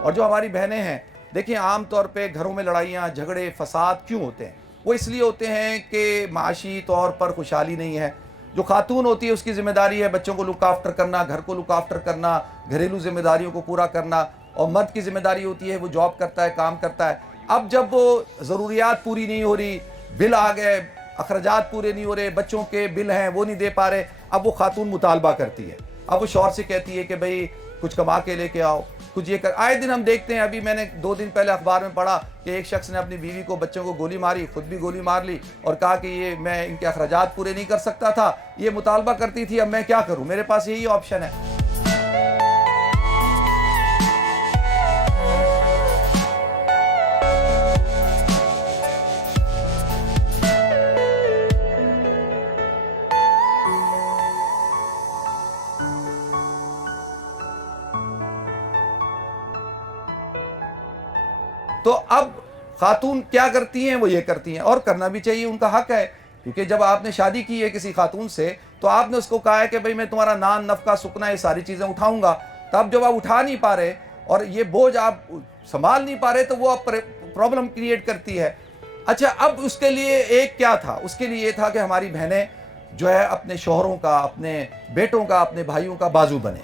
और जो हमारी बहनें हैं, देखिए आम तौर पे घरों में लड़ाइयाँ, झगड़े, फसाद क्यों होते हैं? वो इसलिए होते हैं कि माशी तौर पर खुशहाली नहीं है। जो खातून होती है उसकी ज़िम्मेदारी है बच्चों को लुक आफ्टर करना, घर को लुक आफ्टर करना, घरेलू ज़िम्मेदारियों को पूरा करना, और मर्द की ज़िम्मेदारी होती है वो जॉब करता है, काम करता है। अब जब वो ज़रूरियात पूरी नहीं हो रही, बिल आ गए, अखराजात पूरे नहीं हो रहे, बच्चों के बिल हैं वो नहीं दे पा रहे, अब वो खातून मुतालबा करती है। अब वो शौहर से कहती है कि भाई कुछ कमा के लेके आओ, कुछ ये कर। आए दिन हम देखते हैं, अभी मैंने 2 दिन पहले अखबार में पढ़ा कि एक शख्स ने अपनी बीवी को, बच्चों को गोली मारी, खुद भी गोली मार ली और कहा कि ये मैं इनके अखराजात पूरे नहीं कर सकता था, ये मुतालबा करती थी, अब मैं क्या करूं, मेरे पास यही ऑप्शन है। तो अब खातून क्या करती हैं, वो ये करती हैं, और करना भी चाहिए, उनका हक है। क्योंकि जब आपने शादी की है किसी खातून से, तो आपने उसको कहा है कि भाई मैं तुम्हारा नान नफका सुकना ये सारी चीज़ें उठाऊंगा। तब जब आप उठा नहीं पा रहे और ये बोझ आप संभाल नहीं पा रहे, तो वो अब प्रॉब्लम क्रिएट करती है। अच्छा, अब उसके लिए एक क्या था, उसके लिए ये था कि हमारी बहनें जो है अपने शौहरों का, अपने बेटों का, अपने भाइयों का बाजू बने।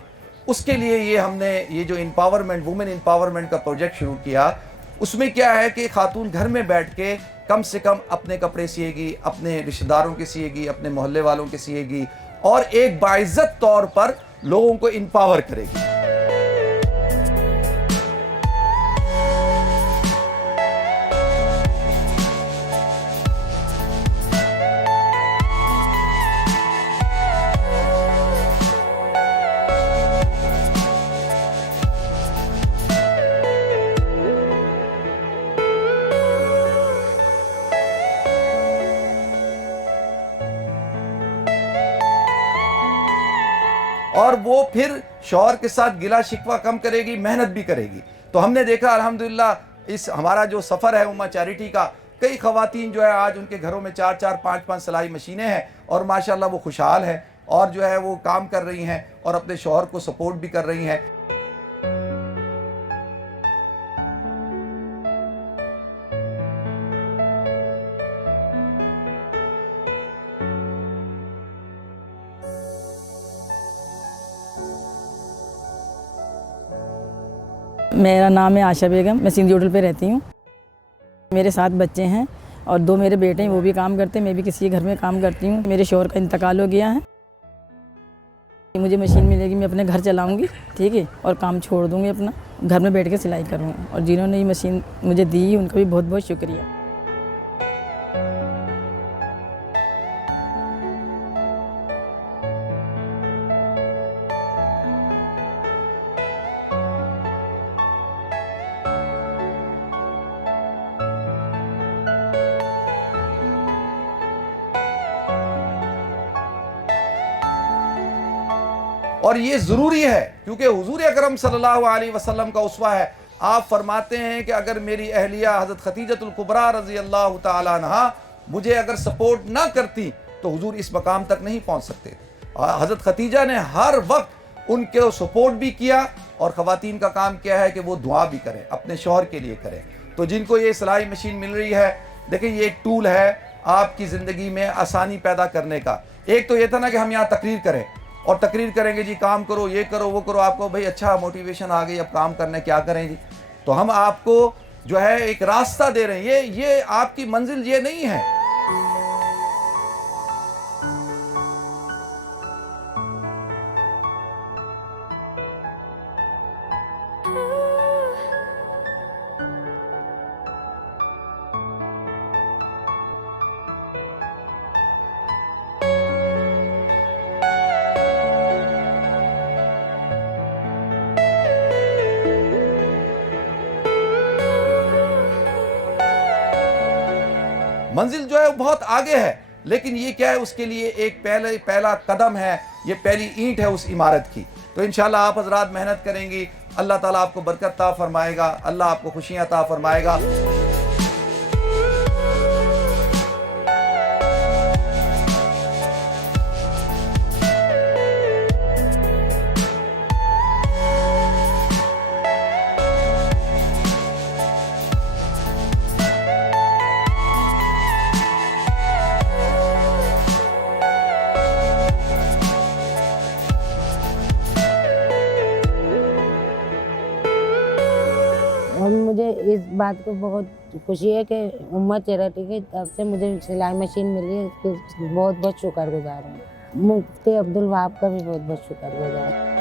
उसके लिए ये हमने ये जो एम्पावरमेंट, वुमेन एम्पावरमेंट का प्रोजेक्ट शुरू किया। उसमें क्या है कि खातून घर में बैठ के कम से कम अपने कपड़े सिएगी, अपने रिश्तेदारों के सिएगी, अपने मोहल्ले वालों के सिएगी, और एक बाइज्जत तौर पर लोगों को एम्पावर करेगी। और वो फिर शौहर के साथ गिला शिकवा कम करेगी, मेहनत भी करेगी। तो हमने देखा अल्हम्दुलिल्लाह, इस हमारा जो सफ़र है उम्मा चैरिटी का, कई ख़वातीन जो है आज उनके घरों में 4-4, 5-5 सिलाई मशीनें हैं, और माशाल्लाह वो खुशहाल हैं, और जो है वो काम कर रही हैं और अपने शौहर को सपोर्ट भी कर रही हैं। मेरा नाम है आशा बेगम, मैं सिंधी होटल पे रहती हूँ। मेरे 7 बच्चे हैं और 2 मेरे बेटे हैं, वो भी काम करते हैं, मैं भी किसी के घर में काम करती हूँ। मेरे शौहर का इंतकाल हो गया है। मुझे मशीन मिलेगी, मैं अपने घर चलाऊँगी, ठीक है, और काम छोड़ दूँगी, अपना घर में बैठ के सिलाई करूँगी। और जिन्होंने ये मशीन मुझे दी, उनका भी बहुत बहुत शुक्रिया। और ये ज़रूरी है क्योंकि हुजूर अकरम सल्लल्लाहु अलैहि वसल्लम का उस्वा है। आप फरमाते हैं कि अगर मेरी अहलिया हज़रत खदीजतुल कुबरा रज़ी अल्लाह ताला अन्हा मुझे अगर सपोर्ट ना करती तो हुजूर इस मकाम तक नहीं पहुंच सकते। हज़रत खदीजा ने हर वक्त उनके सपोर्ट भी किया, और ख़वातीन का काम क्या है कि वो दुआ भी करें, अपने शौहर के लिए करें। तो जिनको ये सिलाई मशीन मिल रही है, देखिए ये एक टूल है आपकी ज़िंदगी में आसानी पैदा करने का। एक तो ये था ना कि हम यहाँ तकरीर करें और तकरीर करेंगे जी, काम करो, ये करो, वो करो, आपको भाई अच्छा मोटिवेशन आ गई, अब काम करने क्या करें जी। तो हम आपको जो है एक रास्ता दे रहे हैं, ये आपकी मंजिल ये नहीं है। मंजिल जो है वो बहुत आगे है, लेकिन ये क्या है, उसके लिए एक पहला कदम है, ये पहली ईंट है उस इमारत की। तो इंशाल्लाह आप हजरात मेहनत करेंगी, अल्लाह ताला आपको बरकत अता फरमाएगा, अल्लाह आपको खुशियाँ अता फरमाएगा। और मुझे इस बात को बहुत खुशी है कि उम्मत चैरिटी की तरफ से मुझे सिलाई मशीन मिली है, इसके बहुत बहुत शुक्रगुजार हूँ। मुफ्ती अब्दुल वहाब का भी बहुत बहुत शुक्रगुजार हूँ।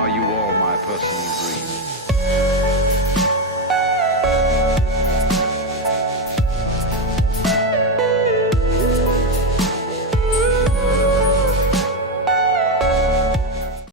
Are you all my personal dreams?